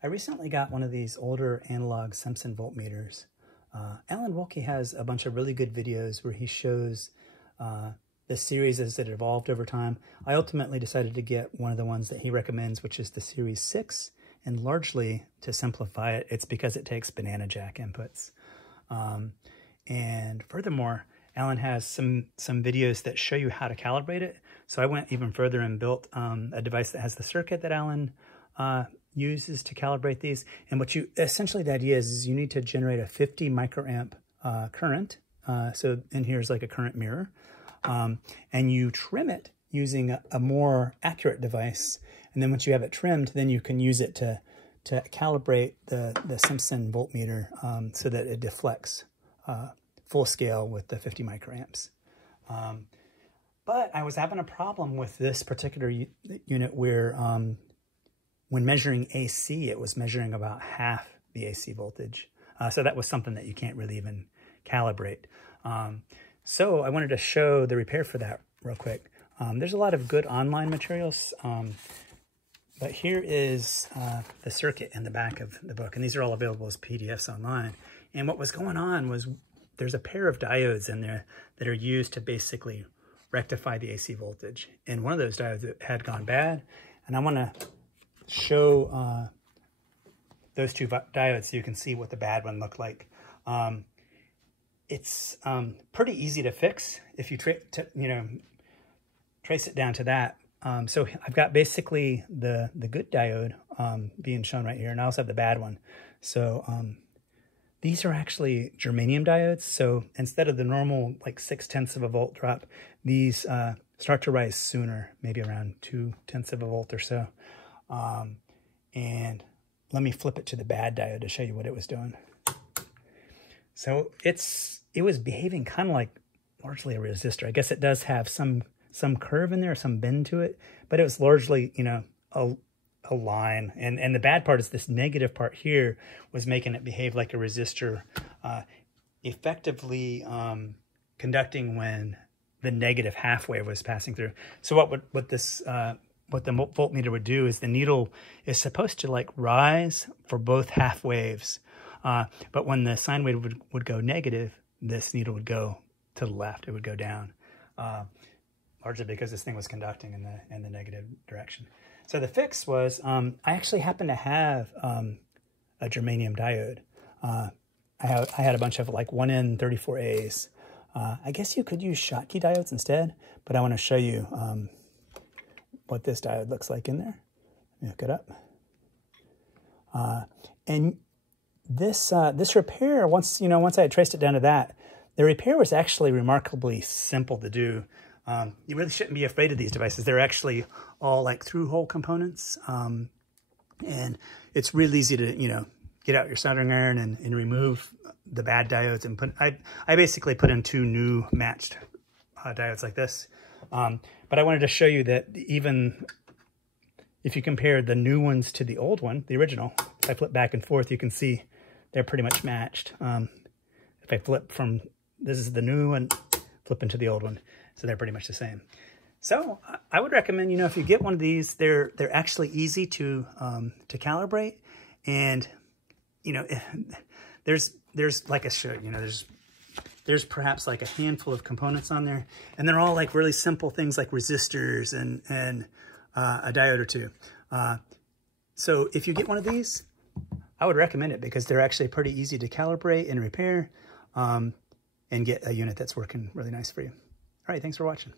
I recently got one of these older analog Simpson voltmeters. Alan Wilkie has a bunch of really good videos where he shows the series as it evolved over time. I ultimately decided to get one of the ones that he recommends, which is the Series 6, and largely, to simplify it, it's because it takes banana jack inputs. And furthermore, Alan has some videos that show you how to calibrate it. So I went even further and built a device that has the circuit that Alan uses to calibrate these. And what you essentially, the idea is you need to generate a 50 microamp current. So in here is like a current mirror. And you trim it using a more accurate device. And then once you have it trimmed, then you can use it to calibrate the Simpson voltmeter so that it deflects full scale with the 50 microamps. But I was having a problem with this particular unit where when measuring AC, it was measuring about half the AC voltage. So that was something that you can't really even calibrate. So I wanted to show the repair for that real quick. There's a lot of good online materials, but here is the circuit in the back of the book, and these are all available as PDFs online. And what was going on was there's a pair of diodes in there that are used to basically rectify the AC voltage. And one of those diodes had gone bad, and I want to show those two diodes so you can see what the bad one looked like. It's pretty easy to fix if you trace it down to that. So I've got basically the good diode being shown right here, and I also have the bad one. So these are actually germanium diodes. So instead of the normal like 0.6 of a volt drop, these start to rise sooner, maybe around 0.2 of a volt or so. And let me flip it to the bad diode to show you what it was doing. So it was behaving kind of like largely a resistor. I guess it does have some curve in there, some bend to it, but it was largely, you know, a line. And the bad part is this negative part here was making it behave like a resistor, effectively conducting when the negative half wave was passing through. So what the voltmeter would do is the needle is supposed to like rise for both half waves. But when the sine wave would go negative, this needle would go to the left. It would go down, largely because this thing was conducting in the negative direction. So the fix was, I actually happen to have a germanium diode. I had a bunch of like 1N34As. I guess you could use Schottky diodes instead, but I want to show you what this diode looks like in there. Let me hook it up. And this repair, once I had traced it down to that, the repair was actually remarkably simple to do. You really shouldn't be afraid of these devices. They're actually all like through-hole components, and it's really easy to get out your soldering iron and remove the bad diodes and put. I basically put in two new matched diodes like this, but I wanted to show you that even if you compare the new ones to the old one, the original, if I flip back and forth, you can see they're pretty much matched. If I flip from, this is the new one, flip into the old one, so they're pretty much the same. So I would recommend, if you get one of these, they're actually easy to calibrate, and there's like I showed, there's perhaps like a handful of components on there, and they're all like really simple things like resistors and a diode or two. So if you get one of these, I would recommend it because they're actually pretty easy to calibrate and repair, and get a unit that's working really nice for you. All right, thanks for watching.